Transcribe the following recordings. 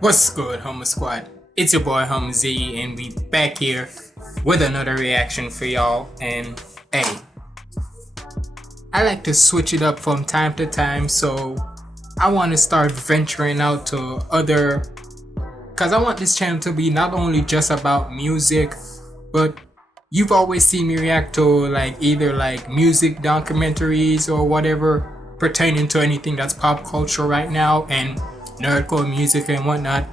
What's good, Humble Squad? It's your boy HumbleZiggy, and we back here with another reaction for y'all. And hey, I like to switch it up from time to time, so I want to start venturing out to other, cause I want this channel to be not only just about music, but you've always seen me react to like either like music documentaries or whatever pertaining to anything that's pop culture right now and nerdcore music and whatnot.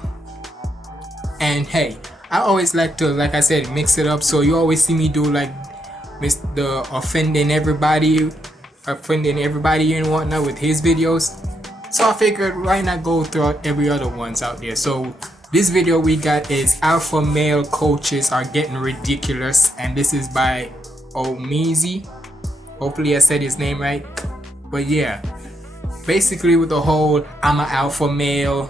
And hey, I always like to, like I said, mix it up. So you always see me do like the offending everybody and whatnot with his videos. So I figured why not go throughout every other ones out there. So this video we got is Alpha Male Coaches Are Getting Ridiculous, and this is by Ohmeezy. Hopefully I said his name right. But yeah, basically with the whole I'm an alpha male,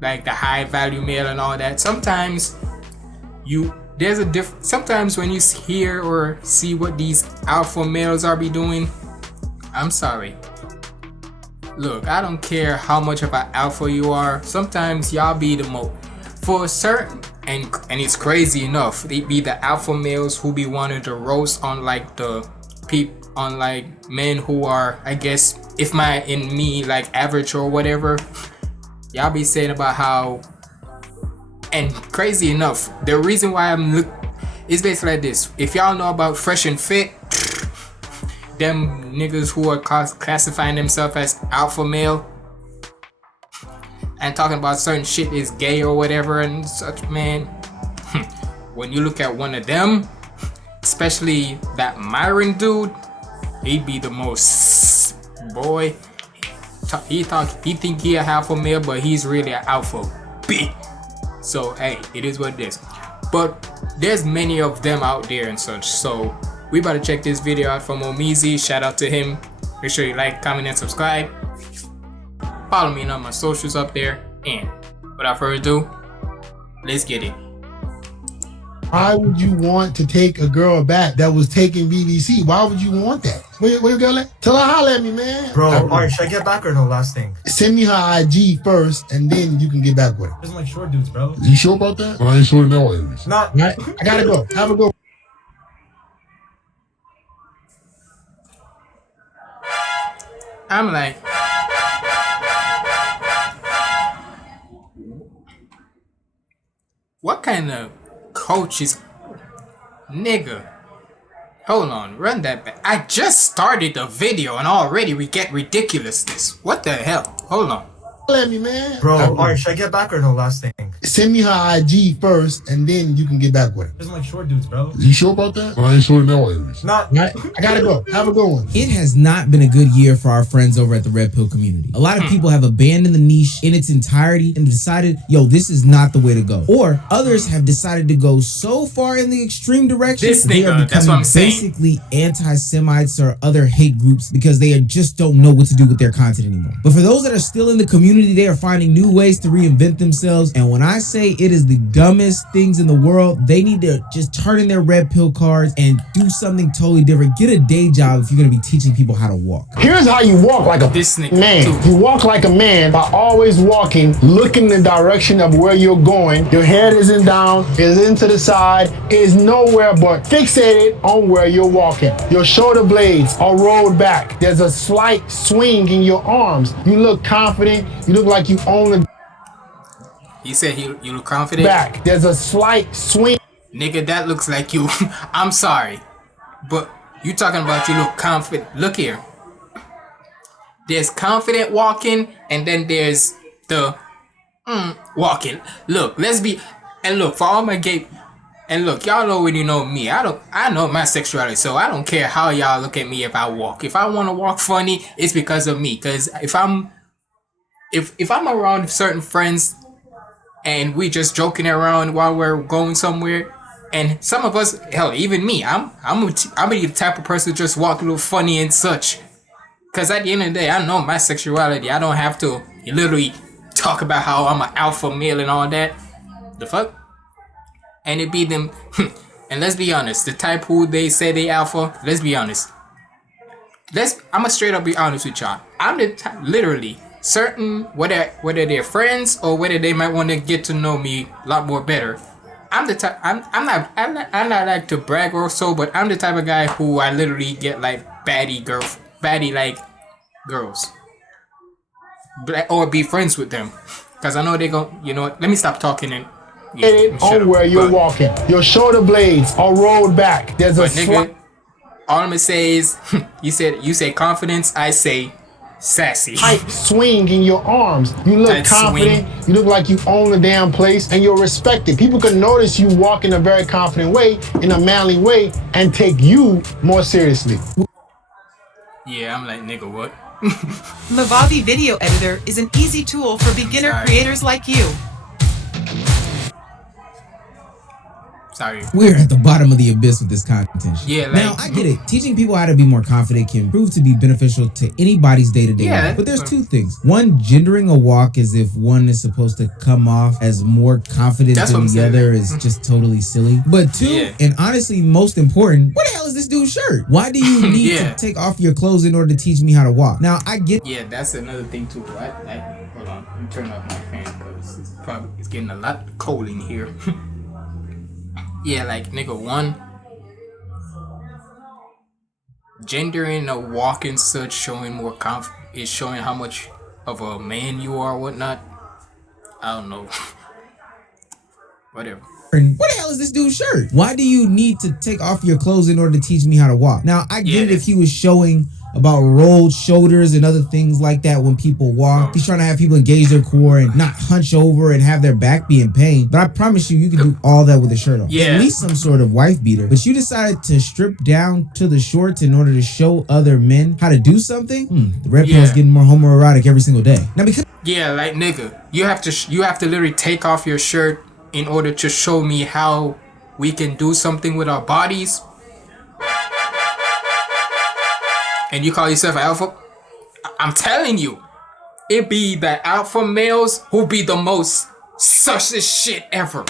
like the high value male and all that, sometimes sometimes when you hear or see what these alpha males are be doing, I'm sorry, look, I don't care how much of an alpha you are, sometimes y'all be the most for certain, and it's crazy enough, they be the alpha males who be wanting to roast on like the on like men who are, I guess, in me like average or whatever. Y'all be saying about how, and crazy enough, the reason why is basically like this. If y'all know about Fresh and Fit, them niggas who are classifying themselves as alpha male and talking about certain shit is gay or whatever and such, man, when you look at one of them, especially that Myron dude, he'd be the most, boy, he think he a alpha male, but he's really an alpha B. So hey, it is what it is. But there's many of them out there and such. So we about to check this video out from Ohmeezy. Shout out to him. Make sure you like, comment, and subscribe. Follow me on my socials up there. And without further ado, let's get it. Why would you want to take a girl back that was taking BBC? Why would you want that? Where your girl at? Tell her holler at me, man. Bro, alright, should I get back or no? Last thing. Send me her IG first, and then you can get back with her. Doesn't like short dudes, bro. You sure about that? Well, I ain't sure in all areas. Not. Right? I gotta go. Have a go. I'm like, what kind of coach is, nigga? Hold on, run that back. I just started the video and already we get ridiculousness. What the hell? Hold on. Let me, man. Bro, alright, should I get back or no? Last thing. Send me her IG first, and then you can get back with her. Doesn't like short dudes, bro. You sure about that? Well, I ain't sure in all areas. Not. Right? I gotta go. Have a good one. It has not been a good year for our friends over at the Red Pill community. A lot of people have abandoned the niche in its entirety and decided, yo, this is not the way to go. Or others have decided to go so far in the extreme direction, This they are nigga, that's what I'm becoming saying. basically anti-Semites or other hate groups because they just don't know what to do with their content anymore. But for those that are still in the community, they are finding new ways to reinvent themselves. And when I say it is the dumbest things in the world, they need to just turn in their red pill cards and do something totally different. Get a day job if you're going to be teaching people how to walk. Here's how you walk like a This nigga man. too. You walk like a man by always walking, looking in the direction of where you're going. Your head isn't down, isn't to the side, is nowhere but fixated on where you're walking. Your shoulder blades are rolled back. There's a slight swing in your arms. You look confident. You look like you own the He said you look confident. back. There's a slight swing. Nigga, that looks like you. I'm sorry, but you talking about you look confident. Look here. There's confident walking, and then there's the walking. Look, look for all my gay. And look, y'all already know me. I know my sexuality, so I don't care how y'all look at me if I walk. If I want to walk funny, it's because of me. Cause if I'm around certain friends and we just joking around while we're going somewhere, and some of us, hell, even me, I'm the type of person to just walk a little funny and such. Cause at the end of the day, I know my sexuality. I don't have to literally talk about how I'm an alpha male and all that. The fuck? And it be them, and let's be honest, the type who they say they alpha, let's be honest. I'ma straight up be honest with y'all. I'm the type, literally, certain whether they're friends or whether they might want to get to know me a lot more better. I'm the type. I'm not like to brag or so, but I'm the type of guy who I literally get like baddie like girls, or be friends with them, cause I know they go. You know what? Let me stop talking and. Yeah, it on where you're walking. Your shoulder blades are rolled back. There's a nigga, all I'm gonna say is, you say confidence. I say sassy. Tight swing in your arms. You look Tight confident. swing. You look like you own the damn place, and you're respected. People can notice you walk in a very confident way, in a manly way, and take you more seriously. Yeah, I'm like, nigga, what? HumbleZiggy Video Editor is an easy tool for beginner creators like you. Sorry. We're at the bottom of the abyss with this content. Yeah, like, now I get it. Teaching people how to be more confident can prove to be beneficial to anybody's day-to-day life. But there's two things. One, gendering a walk as if one is supposed to come off as more confident than the other is just totally silly. But two, and honestly most important, what the hell is this dude's shirt? Why do you need to take off your clothes in order to teach me how to walk? Now I get. Yeah, that's another thing too. Hold on, let me turn off my fan because it's getting a lot cold in here. Yeah, like, nigga, one, gendering a walk and such, showing more is showing how much of a man you are or whatnot. I don't know. Whatever. What the hell is this dude's shirt? Why do you need to take off your clothes in order to teach me how to walk? Now, I get it if he was showing about rolled shoulders and other things like that when people walk. He's trying to have people engage their core and not hunch over and have their back be in pain. But I promise you, you can do all that with a shirt on. At least some sort of wife beater. But you decided to strip down to the shorts in order to show other men how to do something? The red pill's getting more homoerotic every single day. Now because like, nigga, you have to literally take off your shirt in order to show me how we can do something with our bodies. And you call yourself an alpha? I'm telling you, it be the alpha males who be the most suspicious shit ever.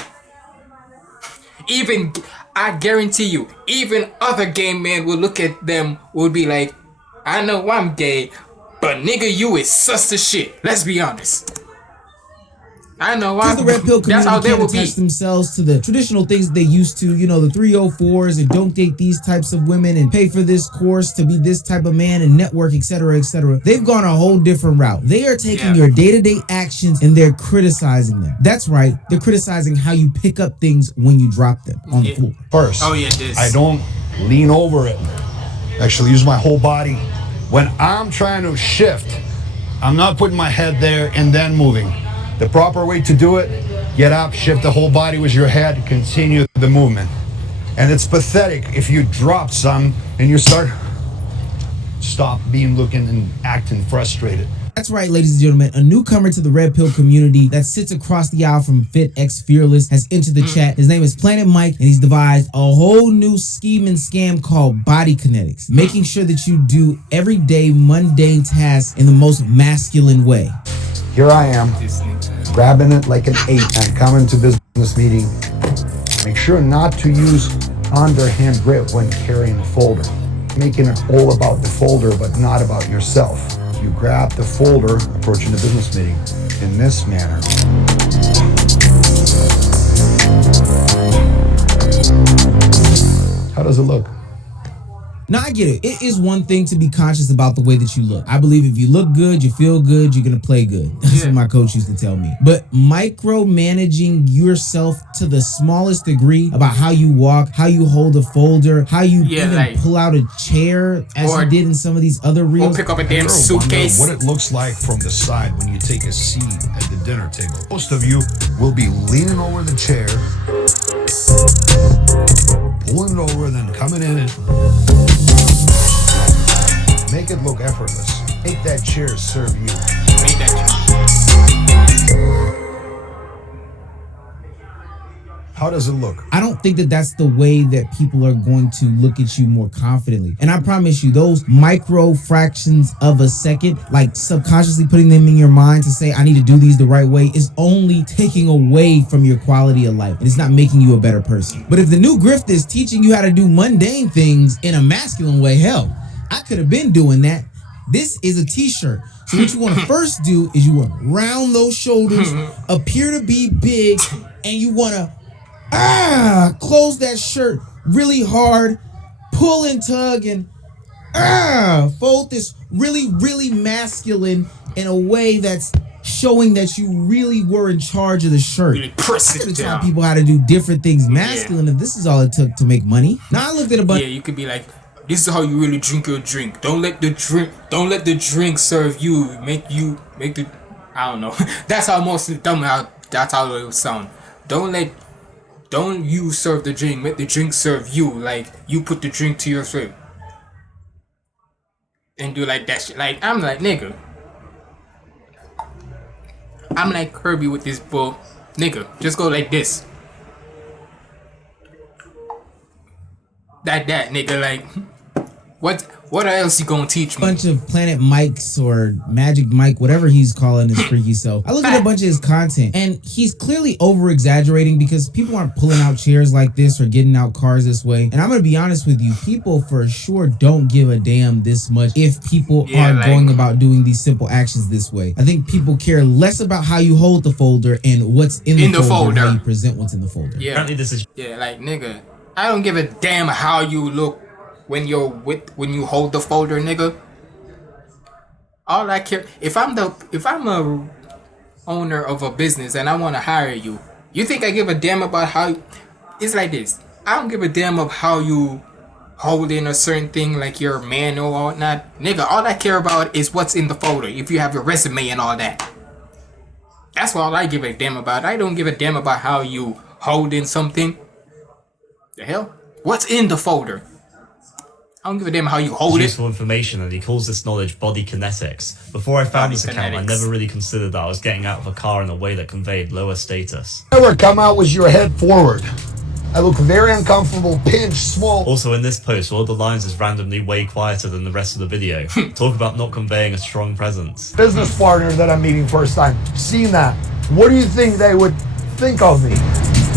Even, I guarantee you, even other gay men will look at them, will be like, I know I'm gay, but nigga, you is sus as shit. Let's be honest. I know why. The red pill community can't attach themselves to the traditional things they used to, you know, the 304s and don't date these types of women and pay for this course to be this type of man and network, etc., etc. They've gone a whole different route. They are taking your day-to-day actions and they're criticizing them. That's right. They're criticizing how you pick up things when you drop them on the floor. First, I don't lean over it. Actually use my whole body. When I'm trying to shift, I'm not putting my head there and then moving. The proper way to do it, get up, shift the whole body with your head, continue the movement. And it's pathetic if you drop some and you stop looking and acting frustrated. That's right, ladies and gentlemen. A newcomer to the Red Pill community that sits across the aisle from Fit X Fearless has entered the chat. His name is Planet Mike, and he's devised a whole new scheme and scam called Body Kinetics, making sure that you do everyday mundane tasks in the most masculine way. Here I am, grabbing it like an 8 and coming to business meeting. Make sure not to use underhand grip when carrying the folder. Making it all about the folder, but not about yourself. You grab the folder, approaching the business meeting in this manner. How does it look? Now, I get it. It is one thing to be conscious about the way that you look. I believe if you look good, you feel good, you're going to play good. That's what my coach used to tell me. But micromanaging yourself to the smallest degree about how you walk, how you hold a folder, how you even pull out a chair as you did in some of these other reels. Or pick up a damn suitcase. What it looks like from the side when you take a seat at the dinner table. Most of you will be leaning over the chair, pulling it over, then coming in and make it look effortless. Make that chair serve you. Make that chair. How does it look? I don't think that that's the way that people are going to look at you more confidently. And I promise you, those micro fractions of a second, like subconsciously putting them in your mind to say, I need to do these the right way, is only taking away from your quality of life. And it's not making you a better person. But if the new grift is teaching you how to do mundane things in a masculine way, hell, I could have been doing that. This is a t-shirt. So So what you want to first do is you want to round those shoulders, appear to be big, and you want to close that shirt really hard, pull and tug, and fold this really, really masculine in a way that's showing that you really were in charge of the shirt. Really press I could it have taught down. people how to do different things masculine if this is all it took to make money. Now I looked at a bunch. Yeah, you could be like, this is how you really drink your drink. Don't let the drink serve you. Make the, I don't know. That's how most of the that's how it would sound. Don't you serve the drink. Make the drink serve you. Like you put the drink to your throat. And do like that shit. Like I'm like, nigga. I'm like Kirby with this bull. Nigga, just go like this. That nigga, like what else you gonna teach me? Bunch of Planet Mikes or Magic Mike, whatever he's calling his freaky self. I look at a bunch of his content and he's clearly over exaggerating because people aren't pulling out chairs like this or getting out cars this way. And I'm gonna be honest with you, people for sure don't give a damn this much if people are like, going about doing these simple actions this way. I think people care less about how you hold the folder and what's in the folder, how you present what's in the folder. Yeah. Apparently this is Yeah, like nigga, I don't give a damn how you look when you hold the folder, nigga. All I care, if I'm a owner of a business and I want to hire you, you think I give a damn about how? It's like this. I don't give a damn of how you holding a certain thing like you're a man or whatnot, nigga. All I care about is what's in the folder. If you have your resume and all that, that's all I give a damn about. I don't give a damn about how you holding something. The hell? What's in the folder? I don't give a damn how you hold it. Useful information, and he calls this knowledge body kinetics. Before I found this account, I never really considered that I was getting out of a car in a way that conveyed lower status. Never come out with your head forward. I look very uncomfortable, pinched, small. Also in this post, one of the lines is randomly way quieter than the rest of the video. Talk about not conveying a strong presence. Business partner that I'm meeting first time, seen that. What do you think they would think of me?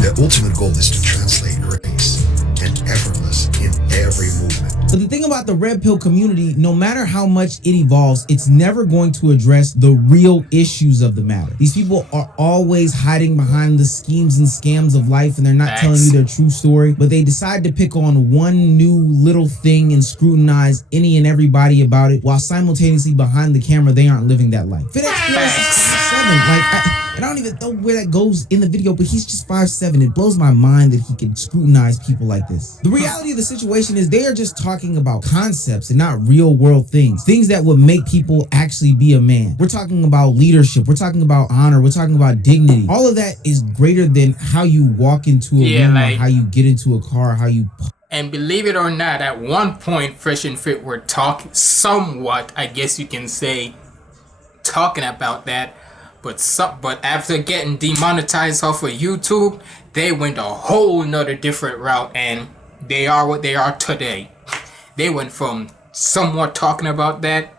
The ultimate goal is to translate grace and effortless in every movement. But the thing about the red pill community, no matter how much it evolves, it's never going to address the real issues of the matter. These people are always hiding behind the schemes and scams of life, and they're not telling you their true story, but they decide to pick on one new little thing and scrutinize any and everybody about it, while simultaneously behind the camera, they aren't living that life. FedEx 7, and I don't even know where that goes in the video, but he's just 5'7". It blows my mind that he can scrutinize people like this. The reality of the situation is they are just talking about concepts and not real world things that would make people actually be a man. We're talking about leadership, we're talking about honor, we're talking about dignity. All of that is greater than how you walk into a room, or how you get into a car, how you... And believe it or not, at one point, Fresh and Fit were talking somewhat, I guess you can say, talking about that. But after getting demonetized off of YouTube, they went a whole nother different route, and they are what they are today. They went from somewhat talking about that,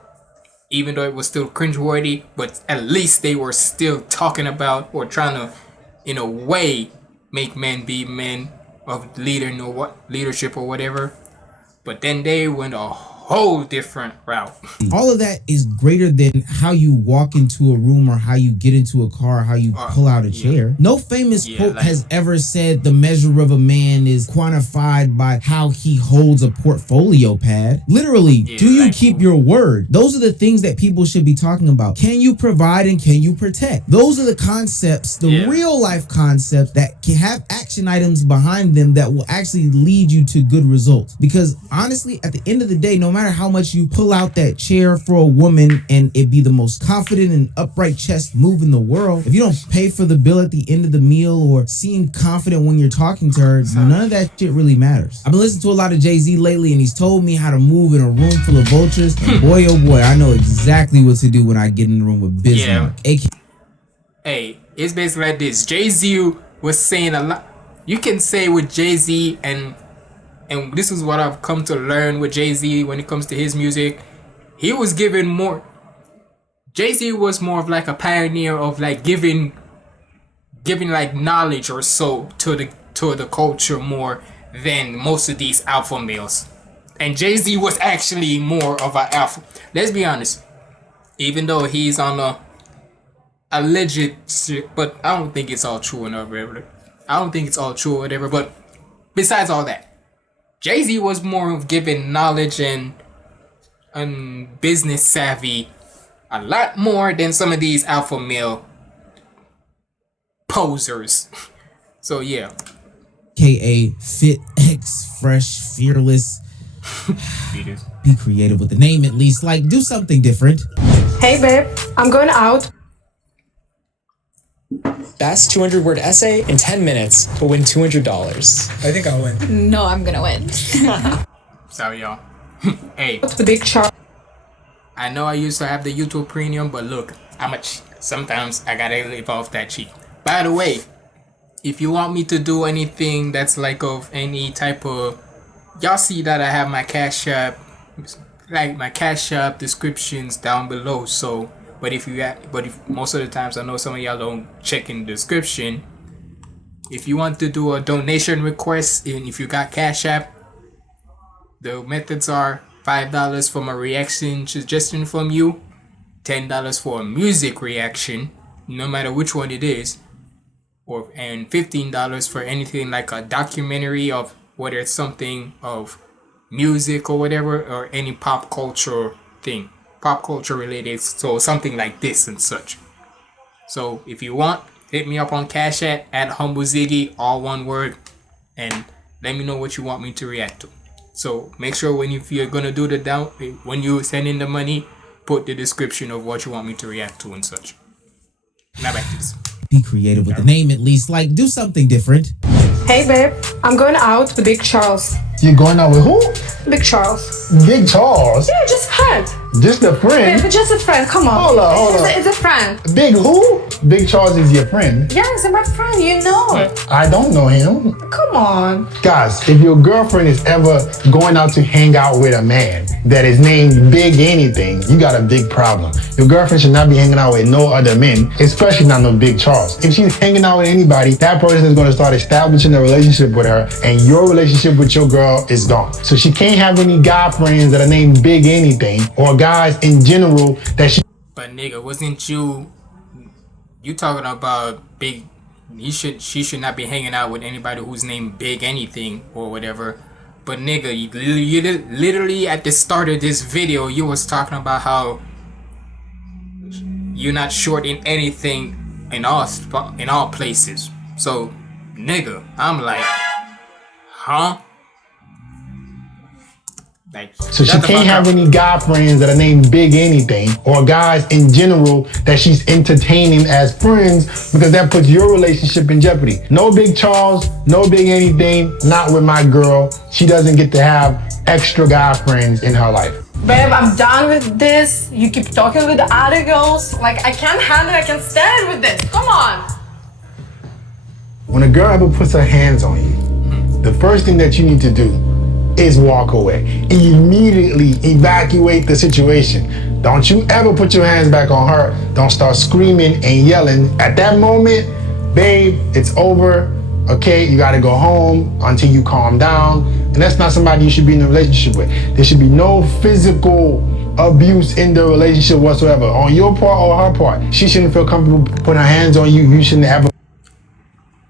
even though it was still cringeworthy, but at least they were still talking about, or trying to, in a way, make men be men of leadership or whatever. But then they went a whole different route. All of that is greater than how you walk into a room, or how you get into a car, how you pull out a chair. No famous quote has ever said the measure of a man is quantified by how he holds a portfolio pad. Literally, do you keep your word? Those are the things that people should be talking about. Can you provide and can you protect? Those are the concepts, the real life concepts that can have action items behind them that will actually lead you to good results. Because honestly, at the end of the day, no matter how much you pull out that chair for a woman and it be the most confident and upright chest move in the world, if you don't pay for the bill at the end of the meal or seem confident when you're talking to her, none of that shit really matters. I've been listening to a lot of Jay-Z lately, and he's told me how to move in a room full of vultures. And boy, oh boy, I know exactly what to do when I get in the room with Bismarck. Hey, it's basically like this. Jay-Z was saying a lot. You can say with Jay-Z, and this is what I've come to learn with Jay-Z when it comes to his music. He was giving more. Jay-Z was more of like a pioneer of like giving like knowledge or so to the culture more than most of these alpha males. And Jay-Z was actually more of an alpha. Let's be honest. Even though he's on a legit shit, but I don't think it's all true and whatever. I don't think it's all true or whatever. But besides all that, Jay-Z was more of giving knowledge and business savvy a lot more than some of these alpha male posers. So yeah. KA Fit X Fresh Fearless. Be creative with the name at least. Like, do something different. Hey babe, I'm going out. Best 200-word essay in 10 minutes will win $200. I think I'll win. No, I'm gonna win. Sorry, y'all. Hey. The big chart. I know I used to have the YouTube Premium, but look, sometimes I gotta live off that cheap. By the way, if you want me to do anything that's like of any type of, y'all see that I have my Cash App, like my Cash App descriptions down below. So, but if most of the times I know some of y'all don't check in the description. If you want to do a donation request, and if you got Cash App, the methods are $5 from a reaction suggestion from you, $10 for a music reaction, no matter which one it is, and $15 for anything like a documentary of whether it's something of music or whatever, or any pop culture thing, pop culture related, so something like this and such. So if you want, hit me up on Cash App at HumbleZiggy, all one word, and let me know what you want me to react to. So make sure if you're gonna do when you send in the money, put the description of what you want me to react to and such. Now back to this. Be creative with the name at least. Like, do something different. Hey babe, I'm going out with Big Charles. You going out with who? Big Charles. Big Charles? Yeah, just friend. Just a friend? Yeah, just a friend, come on. Hold on. It's a friend. Big who? Big Charles is your friend? Yeah, he's my friend, you know. I don't know him. Come on. Guys, if your girlfriend is ever going out to hang out with a man that is named Big Anything, you got a big problem. Your girlfriend should not be hanging out with no other men, especially not no Big Charles. If she's hanging out with anybody, that person is going to start establishing a relationship with her, and your relationship with your girl is gone. So she can't have any guy friends that are named Big Anything, or guys in general that she... But nigga, wasn't you talking about Big... She should not be hanging out with anybody who's named Big Anything or whatever. But nigga, you literally at the start of this video, you was talking about how you're not short in anything in all places. So nigga, I'm like, huh? Like, so she can't have any guy friends that are named Big Anything, or guys in general that she's entertaining as friends, because that puts your relationship in jeopardy. No Big Charles, no Big Anything, not with my girl. She doesn't get to have extra guy friends in her life. Babe, I'm done with this. You keep talking with the other girls. Like, I can't handle it, I can't stand with this. Come on. When a girl ever puts her hands on you, the first thing that you need to do is walk away. Immediately evacuate the situation. Don't you ever put your hands back on her. Don't start screaming and yelling. At that moment, babe, it's over. Okay, you gotta go home until you calm down. And that's not somebody you should be in a relationship with. There should be no physical abuse in the relationship whatsoever, on your part or her part. She shouldn't feel comfortable putting her hands on you. You shouldn't ever...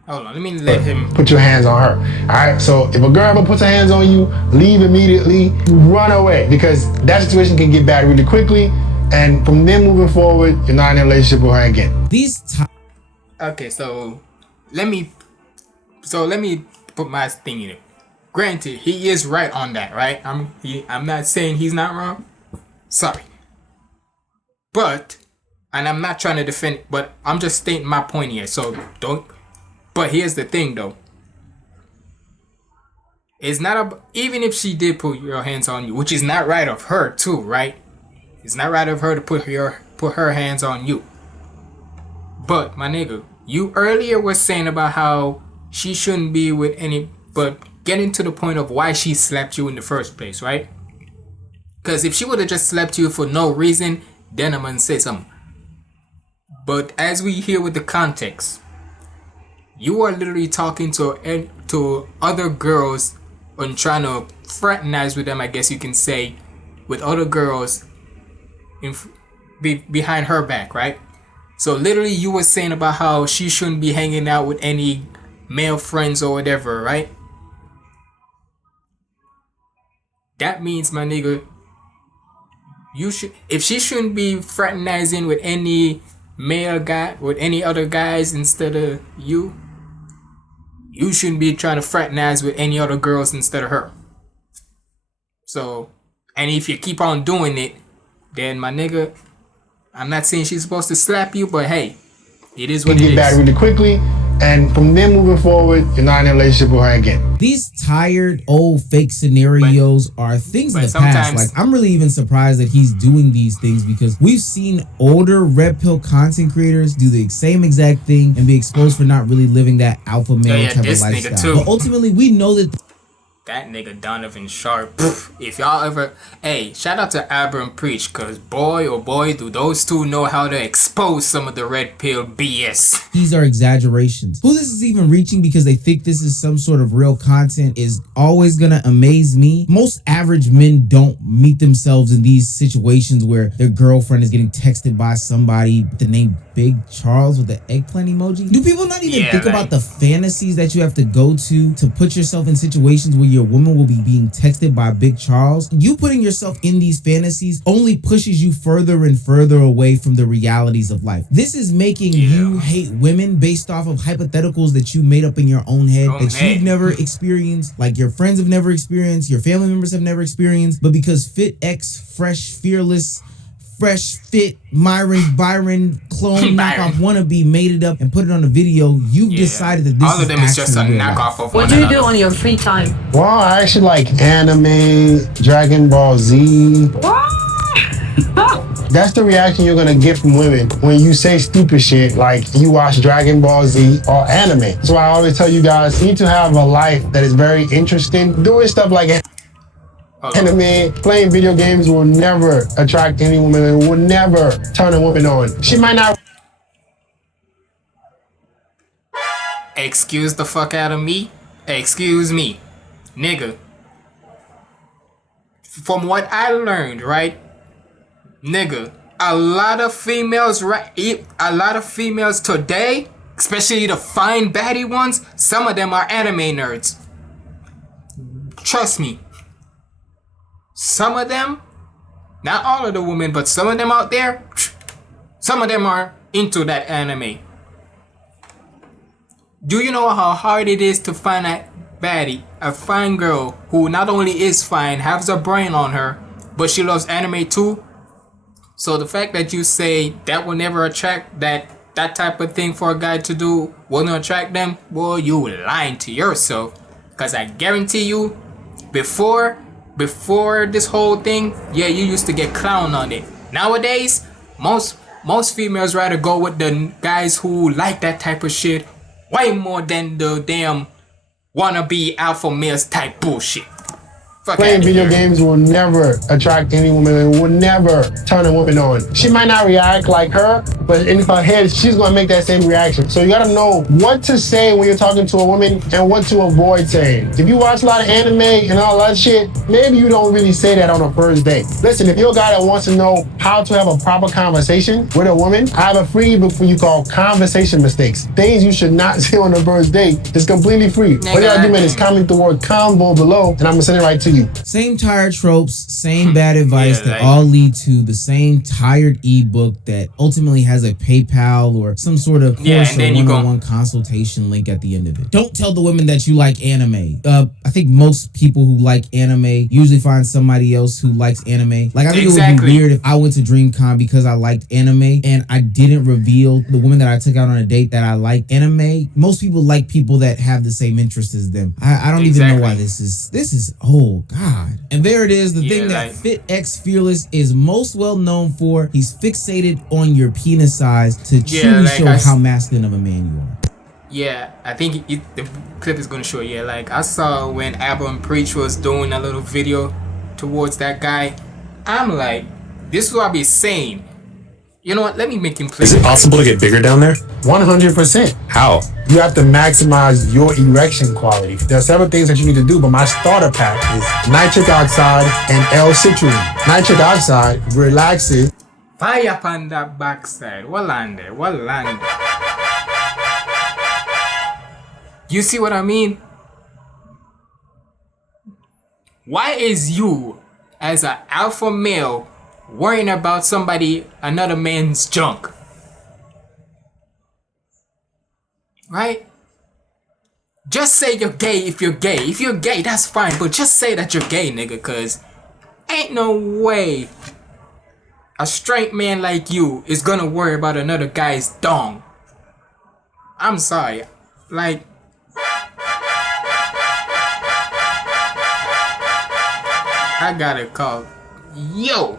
Hold on, let me let him put your hands on her. Alright, so if a girl ever puts her hands on you, leave immediately, run away, because that situation can get bad really quickly, and from then moving forward, you're not in a relationship with her again. Okay, so let me put my thing in it. Granted, he is right on that, right? I'm not saying he's not wrong. Sorry. But, and I'm not trying to defend, but I'm just stating my point here, so don't... But here's the thing, though. It's not even if she did put your hands on you, which is not right of her too, right? It's not right of her to put her hands on you. But my nigga, you earlier was saying about how she shouldn't be with any, but getting to the point of why she slapped you in the first place, right? Because if she would have just slapped you for no reason, then I'm gonna say something. But as we hear with the context, you are literally talking to other girls and trying to fraternize with them, I guess you can say, with other girls behind her back, right? So literally you were saying about how she shouldn't be hanging out with any male friends or whatever, right? That means, my nigga, you should, if she shouldn't be fraternizing with any male guy, with any other guys instead of you, you shouldn't be trying to fraternize with any other girls instead of her. So, and if you keep on doing it, then my nigga, I'm not saying she's supposed to slap you, but hey, it is what it is. Get back really quickly, and from then moving forward, you're not in a relationship with her again. These tired, old, fake scenarios are things of the past. Like, I'm really even surprised that he's doing these things because we've seen older red pill content creators do the same exact thing and be exposed for not really living that alpha male type of lifestyle. But ultimately, we know that that nigga Donovan Sharp, if y'all ever, hey, shout out to Abram Preach, cause boy oh boy do those two know how to expose some of the red pill BS. These are exaggerations. Who this is even reaching because they think this is some sort of real content is always gonna amaze me. Most average men don't meet themselves in these situations where their girlfriend is getting texted by somebody with the name Big Charles with the eggplant emoji. Do people not even think about the fantasies that you have to go to put yourself in situations where your woman will be being texted by Big Charles? You putting yourself in these fantasies only pushes you further and further away from the realities of life. This is making you hate women based off of hypotheticals that you made up in your own head that you've never experienced, like your friends have never experienced, your family members have never experienced, but because Fit X, Fresh, Fearless, Fresh Fit, Byron clone knockoff wannabe made it up and put it on a video, you've decided that this all of them is just a knockoff of what do you do on your free time? Well, I actually like anime, Dragon Ball Z. That's the reaction you're gonna get from women when you say stupid shit like you watch Dragon Ball Z or anime. That's why I always tell you guys, you need to have a life that is very interesting. Doing stuff like anime, playing video games will never attract any woman and will never turn a woman on. She might not. Excuse the fuck out of me. Excuse me. Nigga. From what I learned, right? Nigga, a lot of females today, especially the fine baddie ones, some of them are anime nerds. Trust me. Some of them, not all of the women, but some of them out there, some of them are into that anime. Do you know how hard it is to find a baddie, a fine girl who not only is fine, has a brain on her, but she loves anime too? So the fact that you say that will never attract, that type of thing for a guy to do won't attract them, boy, you lying to yourself. Because I guarantee you, before this whole thing, you used to get clowned on it. Nowadays, most females rather go with the guys who like that type of shit way more than the damn wannabe alpha males type bullshit. Playing video games will never attract any woman and will never turn a woman on. She might not react like her, but in her head, she's gonna make that same reaction. So you gotta know what to say when you're talking to a woman and what to avoid saying. If you watch a lot of anime and all that shit, maybe you don't really say that on a first date. Listen, if you're a guy that wants to know how to have a proper conversation with a woman, I have a free ebook for you called Conversation Mistakes. Things you should not say on the first date. It's completely free. All you gotta do, man, is comment the word combo below and I'm gonna send it right to you. Same tired tropes, same bad advice that all lead to the same tired ebook that ultimately has a PayPal or some sort of course or one-on-one consultation link at the end of it. Don't tell the women that you like anime. I think most people who like anime usually find somebody else who likes anime. Like, I think it would be weird if I went to DreamCon because I liked anime and I didn't reveal the woman that I took out on a date that I like anime. Most people like people that have the same interests as them. I don't even know why this is, oh God. And there it is, the thing that Fit X Fearless is most well known for. He's fixated on your penis size to truly show how masculine of a man you are. Yeah, I think the clip is going to show. Yeah, like I saw when Abram Preach was doing a little video towards that guy. I'm like, this is what I be saying. You know what? Let me make him play. Is it possible to get bigger down there? 100%. How? You have to maximize your erection quality. There are several things that you need to do, but my starter pack is nitric oxide and L-citrulline. Nitric oxide relaxes Fire upon that backside. Well on there. Well on there. You see what I mean? Why is you, as an alpha male, worrying about another man's junk? Right? Just say you're gay if you're gay. If you're gay, that's fine. But just say that you're gay, nigga. Cause ain't no way a straight man like you is gonna worry about another guy's dong. I'm sorry. Like, I gotta call. Yo.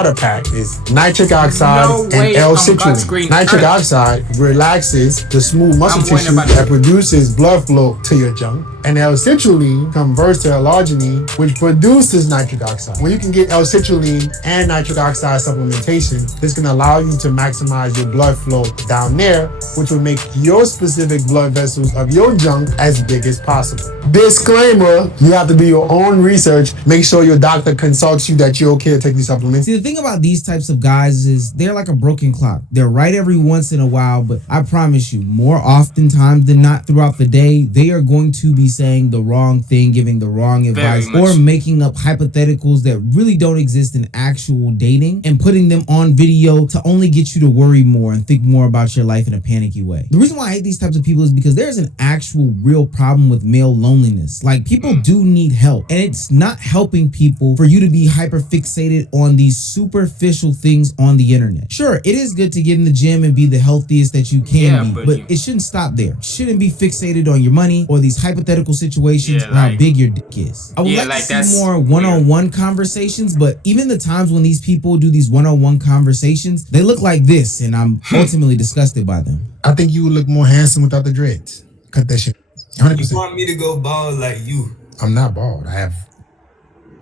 Water pack is nitric oxide and L-citrulline. Nitric oxide relaxes the smooth muscle tissue that produces blood flow to your junk, and L-citrulline converts to L-arginine, which produces nitric oxide. When you can get L-citrulline and nitric oxide supplementation, this can allow you to maximize your blood flow down there, which will make your specific blood vessels of your junk as big as possible. Disclaimer, you have to do your own research. Make sure your doctor consults you that you're okay to take these supplements. See, the thing about these types of guys is they're like a broken clock. They're right every once in a while, but I promise you, more often times than not throughout the day, they are going to be saying the wrong thing, giving the wrong advice, or making up hypotheticals that really don't exist in actual dating and putting them on video to only get you to worry more and think more about your life in a panicky way. The reason why I hate these types of people is because there's an actual real problem with male loneliness. Like, people do need help, and it's not helping people for you to be hyper fixated on these superficial things on the internet. Sure, it is good to get in the gym and be the healthiest that you can be, but it shouldn't stop there. It shouldn't be fixated on your money or these hypothetical situations or how big your dick is. I would like to see more one-on-one conversations, but even the times when these people do these one-on-one conversations, they look like this, and I'm ultimately disgusted by them. I think you would look more handsome without the dreads. Cut that shit. 100%. You want me to go bald like you? I'm not bald. I have...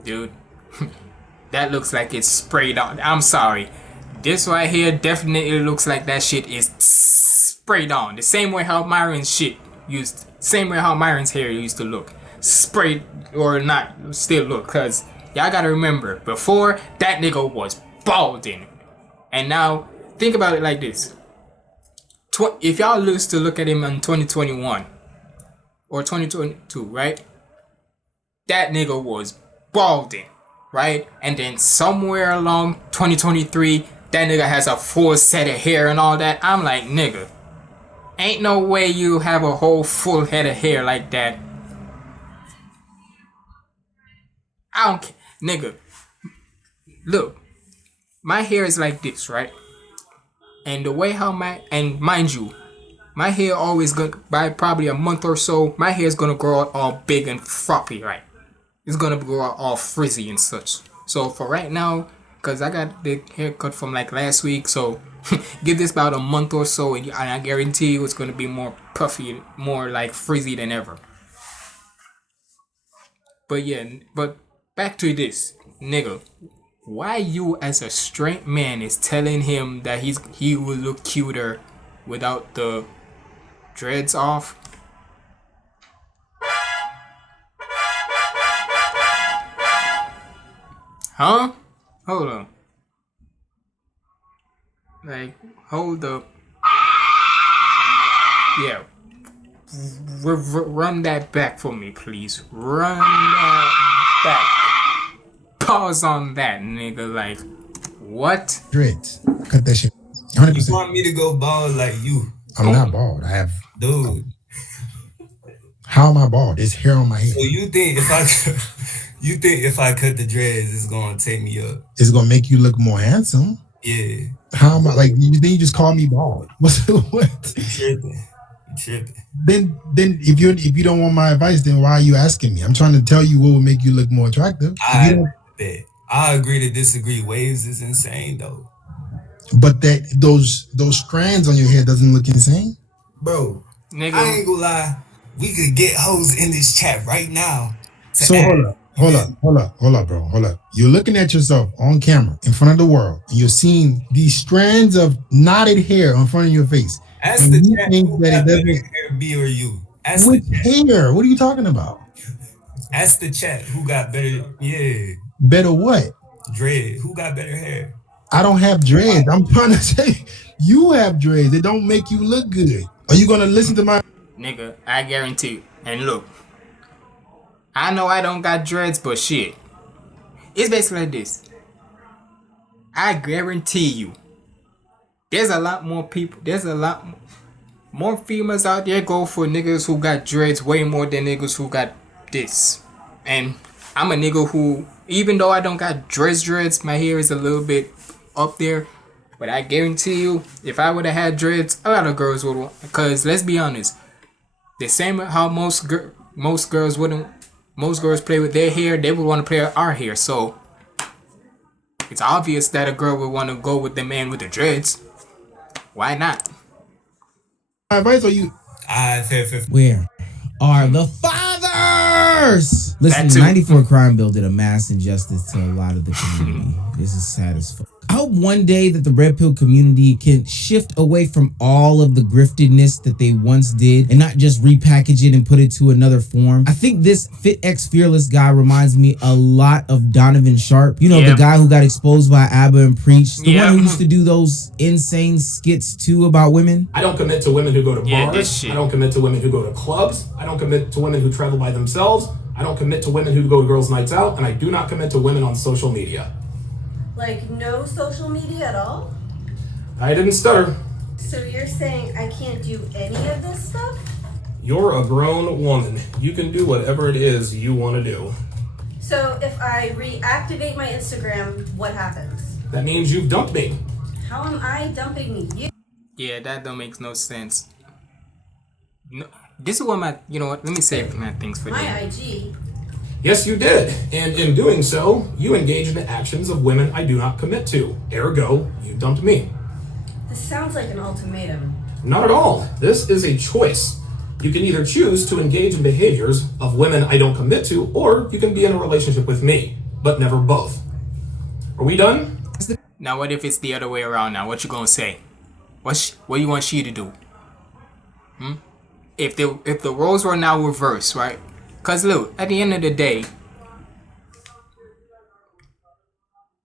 Dude, that looks like it's sprayed on. I'm sorry. This right here definitely looks like that shit is sprayed on. The same way how Myron's hair used to look. Sprayed or not, still look. Cause y'all gotta remember, before that nigga was balding. And now, think about it like this. If y'all used to look at him in 2021 or 2022, right? That nigga was balding, right? And then somewhere along 2023, that nigga has a full set of hair and all that. I'm like, nigga, ain't no way you have a whole full head of hair like that. I don't care, nigga. Look, my hair is like this, right? And the way how and mind you, my hair always by probably a month or so, my hair is gonna grow out all big and floppy, right? It's gonna grow out all frizzy and such. So for right now, cause I got the haircut from like last week, so give this about a month or so, and I guarantee you it's gonna be more puffy, more like frizzy than ever. But yeah, but back to this, nigga. Why you as a straight man is telling him that he will look cuter without the dreads off? Huh? Hold on. Like, hold up. Yeah. Run that back for me, please. Run that back. Pause on that, nigga. Like, what? Dreads. Cut that shit. 100%. You want me to go bald like you? I'm not bald. I have... Dude. How am I bald? There's hair on my head. So you think if I cut the dreads, it's gonna take me up? It's gonna make you look more handsome. Yeah. How am I, like, then you just call me bald? What? You tripping. Then if you don't want my advice, then why are you asking me? I'm trying to tell you what would make you look more attractive. I agree to disagree. Waves is insane though. But those strands on your hair doesn't look insane, bro. Nigga. I ain't gonna lie. We could get hoes in this chat right now. So hold up, bro. Hold up. You're looking at yourself on camera in front of the world, and you're seeing these strands of knotted hair in front of your face. Ask the chat who got better hair, B or you. Which hair? What are you talking about? Ask the chat who got better. Yeah. Better what? Dread. Who got better hair? I don't have dreads. I'm trying to say, you have dreads. They don't make you look good. Are you gonna listen to my... Nigga, I guarantee you. And look, I know I don't got dreads, but shit. It's basically like this. I guarantee you, there's a lot more people, there's a lot more females out there go for niggas who got dreads way more than niggas who got this. And I'm a nigga who, even though I don't got dreads, my hair is a little bit up there. But I guarantee you, if I would have had dreads, a lot of girls would want. Because let's be honest, the same how most girls play with their hair, they would want to play with our hair. So it's obvious that a girl would want to go with the man with the dreads. Why not? My advice, or you... Where are the fathers? Listen, the 94 crime bill did a mass injustice to a lot of the community. This is sad as fuck. I hope one day that the red pill community can shift away from all of the griftedness that they once did and not just repackage it and put it to another form. I think this Fit X Fearless guy reminds me a lot of Donovan Sharp. You know, the guy who got exposed by ABBA and Preach. The one who used to do those insane skits too about women. I don't commit to women who go to bars. I don't commit to women who go to clubs. I don't commit to women who travel by themselves. I don't commit to women who go to girls' nights out. And I do not commit to women on social media. Like no social media at all? I didn't stutter. So you're saying I can't do any of this stuff? You're a grown woman. You can do whatever it is you want to do. So if I reactivate my Instagram, what happens? That means you've dumped me. How am I dumping you? Yeah, that don't make no sense. No, this is what my, you know what, let me save my things for my later. IG. Yes, you did. And in doing so, you engage in the actions of women I do not commit to. Ergo, you dumped me. This sounds like an ultimatum. Not at all. This is a choice. You can either choose to engage in behaviors of women I don't commit to, or you can be in a relationship with me, but never both. Are we done? Now what if it's the other way around now? What you gonna say? What you want she to do? If the roles were now reversed, right? Cause look, at the end of the day,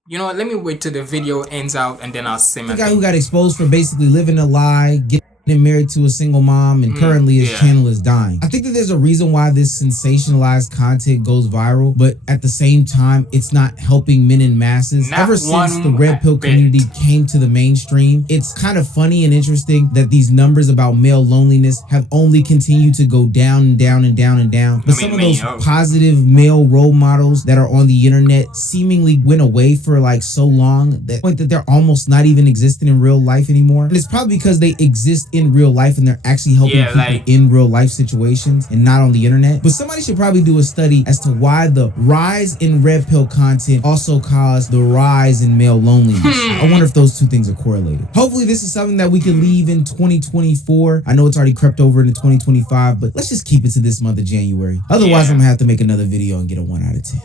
you know what? Let me wait till the video ends out and then I'll say my The guy who got exposed for basically living a lie, getting married to a single mom, and currently his channel is dying. I think that there's a reason why this sensationalized content goes viral, but at the same time, it's not helping men in masses. Ever since the red pill community came to the mainstream, it's kind of funny and interesting that these numbers about male loneliness have only continued to go down and down and down and down. But some of those positive male role models that are on the internet seemingly went away for like so long that point that they're almost not even existing in real life anymore. And it's probably because they exist in real life and they're actually helping people in real life situations and not on the internet. But somebody should probably do a study as to why the rise in red pill content also caused the rise in male loneliness. I wonder if those two things are correlated. Hopefully this is something that we can leave in 2024. I know it's already crept over into 2025, but let's just keep it to this month of January. Otherwise, I'm gonna have to make another video and get a 1 out of 10.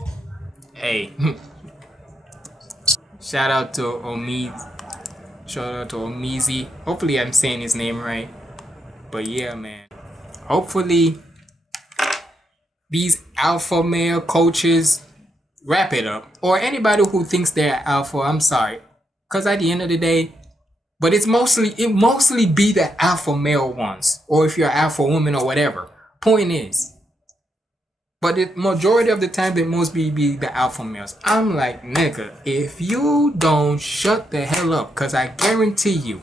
Hey, shout out to Ohmeezy. Shout out to Ohmeezy. Hopefully I'm saying his name right. But yeah, man. Hopefully these alpha male coaches wrap it up. Or anybody who thinks they're alpha, I'm sorry. Because at the end of the day, but it mostly be the alpha male ones. Or if you're an alpha woman or whatever. Point is, but the majority of the time, they must be the alpha males. I'm like, nigga, if you don't shut the hell up, because I guarantee you,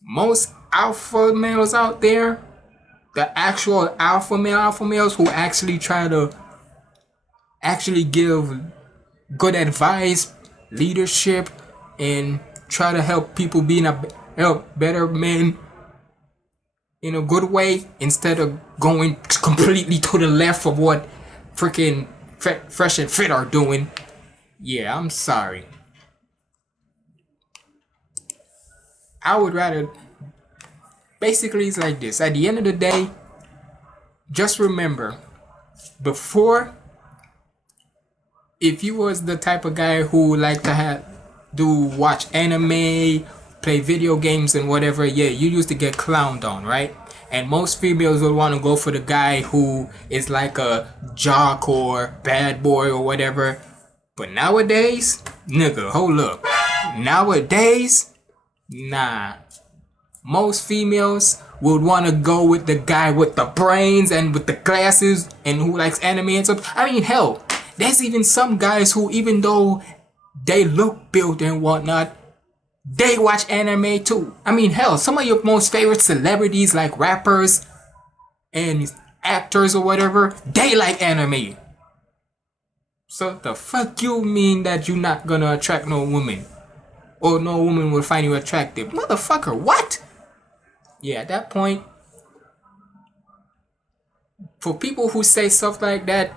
most alpha males out there, the actual alpha males who actually try to give good advice, leadership, and try to help people help better men in a good way, instead of going completely to the left of what freaking Fresh and Fit are doing. Yeah, I'm sorry. I would rather, basically it's like this. At the end of the day, just remember, before, if you was the type of guy who like to watch anime, play video games and whatever, yeah, you used to get clowned on, right? And most females would want to go for the guy who is like a jock or bad boy or whatever. But nowadays, nigga, hold up. nowadays, nah. Most females would want to go with the guy with the brains and with the glasses and who likes anime and stuff. I mean, hell, there's even some guys who, even though they look built and whatnot, they watch anime too. I mean, hell, some of your most favorite celebrities, like rappers and actors or whatever, they like anime. So the fuck you mean that you're not gonna attract no woman? Or no woman will find you attractive? Motherfucker, what? Yeah, at that point, for people who say stuff like that,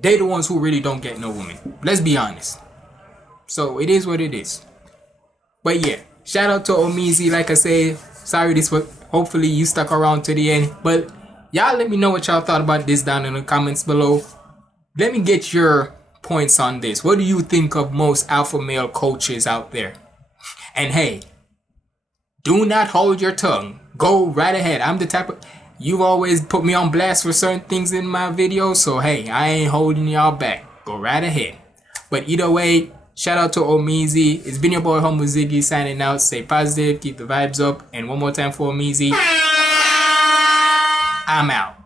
they the ones who really don't get no woman. Let's be honest. So it is what it is. But yeah, shout out to Ohmeezy. Like I say, sorry this was, hopefully you stuck around to the end. But y'all let me know what y'all thought about this down in the comments below. Let me get your points on this. What do you think of most alpha male coaches out there? And hey, do not hold your tongue. Go right ahead. I'm the type of... You've always put me on blast for certain things in my videos. So hey, I ain't holding y'all back. Go right ahead. But either way, shout out to Ohmeezy. It's been your boy HumbleZiggy signing out. Stay positive. Keep the vibes up. And one more time for Ohmeezy. I'm out.